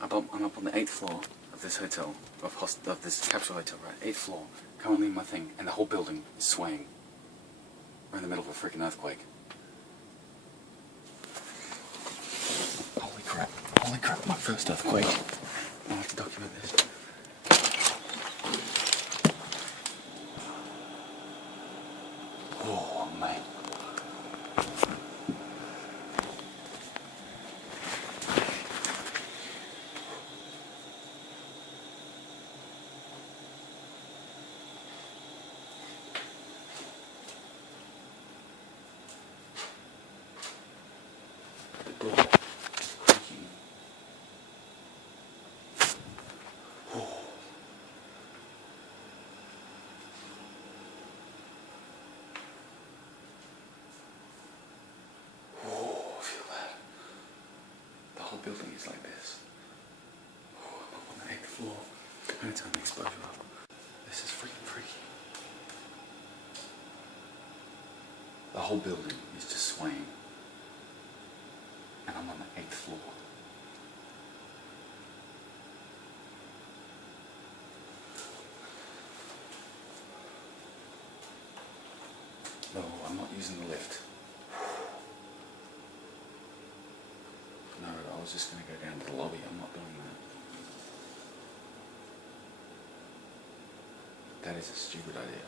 I'm up on the 8th floor of this hotel, of this capsule hotel, right? 8th floor. Currently in my thing, and the whole building is swaying. We're in the middle of a freaking earthquake. Holy crap, my first earthquake. I have to document this. Oh, mate. The door creaking. Oh. Oh, feel that. The whole building is like this. Oh, I'm up on the 8th floor. I'm gonna turn the exposure up. This is freaking freaky. The whole building is just swaying. And I'm on the 8th floor. No, I'm not using the lift. No, I was just going to go down to the lobby. I'm not doing that. That is a stupid idea.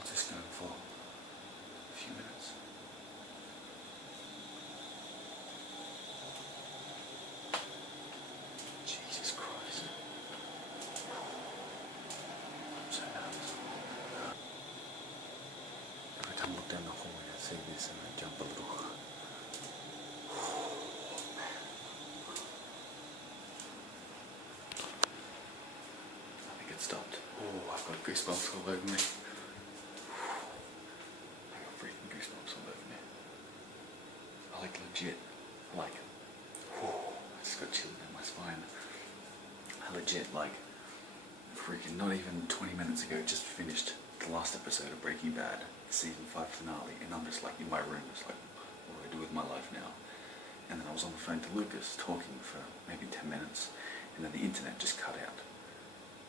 I'll just go for a few minutes. Jesus Christ. I'm so nervous. Every time I look down the hallway I see this and I jump a little. I think it stopped. Oh, I've got goosebumps all over me. I've got freaking goosebumps all over me. I like legit, like, I just got chills down my spine. I legit, like, freaking not even 20 minutes ago just finished the last episode of Breaking Bad, the season 5 finale, and I'm just like in my room, just like, what do I do with my life now? And then I was on the phone to Lucas talking for maybe 10 minutes, and then the internet just cut out.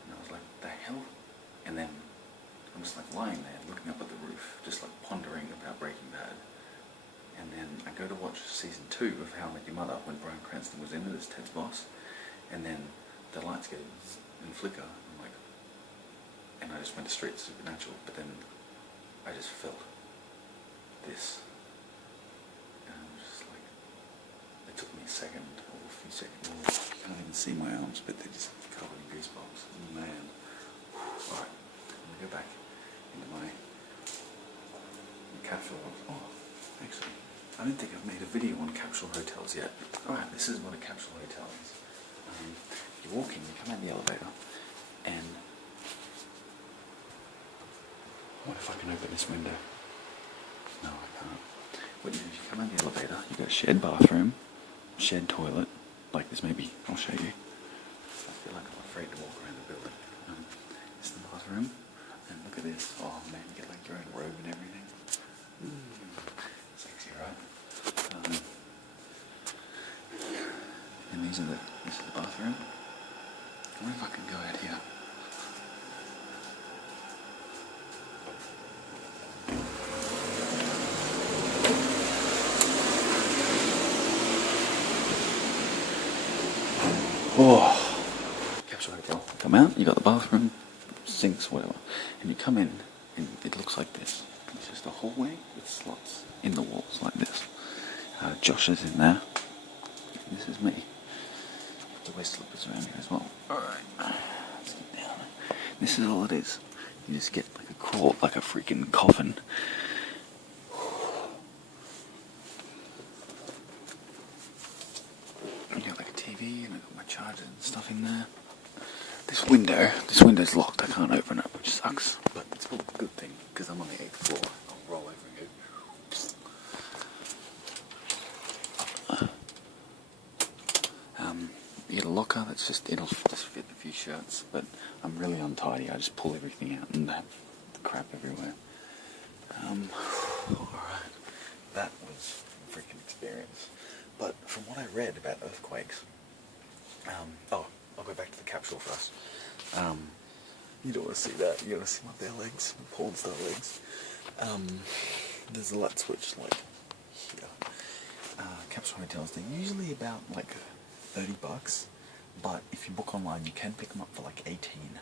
And I was like, the hell? And then I'm just like lying there looking up at the roof, just like pondering about Breaking Bad. And then I go to watch season 2 of How I Met Your Mother when Bryan Cranston was in it as Ted's boss, and then the lights go and flicker. I'm like, and I just went straight to Supernatural, but then I just felt this, and I was just like, it took me a second or a few seconds. You can't even see my arms, but they're just covered in goosebumps. Man. Alright, I'm gonna go back into my capsule. Oh, actually, I don't think I've made a video on capsule hotels yet. Alright, this is what a capsule hotel is. You walk in, you come out the elevator, and what if I can open this window? No, I can't. What you do is you come out the elevator, you got a shared bathroom, shared toilet, like this maybe, I'll show you. I feel like I'm afraid to walk around the building. This is the bathroom, and look at this. Oh man, you get like your own robe and everything. Sexy, right? And this is the bathroom. I wonder if I can go out here. Oh, capsule hotel. Come out, you got the bathroom, sinks, whatever, and you come in, and it looks like this. It's just a hallway with slots in the walls like this. Josh is in there. This is me. The waist slippers around here as well. Alright, let's get down. This is all it is. You just get like a crawl, like a freaking coffin. I got like a TV and I got my charger and stuff in there. This window's locked. I can't open it, which sucks. But it's a good thing because I'm on the 8th floor. I'll roll over and go. You get a locker that's it'll just fit a few shirts, but I'm really untidy. I just pull everything out and have crap everywhere. Alright, that was a freaking experience. But from what I read about earthquakes, oh, I'll go back to the capsule first. You don't want to see that. You want to see my bare legs, my porn star legs. There's a light switch like here. Capsule hotels, they're usually about like $30, but if you book online, you can pick them up for like 18.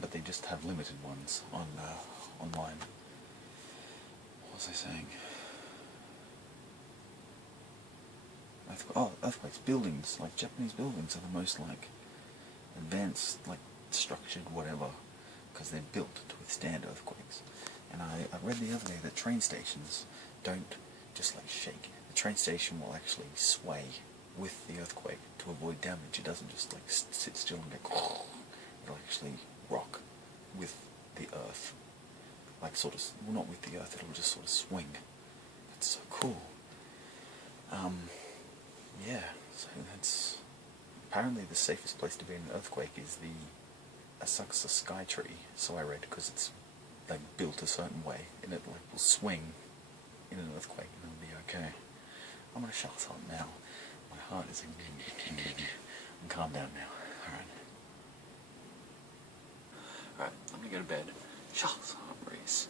But they just have limited ones on online. What was I saying? Earthquakes. Buildings, like Japanese buildings, are the most like advanced, like structured, whatever, because they're built to withstand earthquakes. And I read the other day that train stations don't just like shake. The train station will actually sway with the earthquake to avoid damage. It doesn't just like sit still and go. It'll actually rock with the earth, like sort of, well, not with the earth. It'll just sort of swing. That's so cool. Yeah. So that's apparently the safest place to be in an earthquake is the Asakusa Sky Tree. So I read, because it's like built a certain way, and it like will swing in an earthquake, and it'll be okay. I'm gonna shut up now. My heart is I'm calm down now. Alright, I'm gonna go to bed. Shut up, Rhys.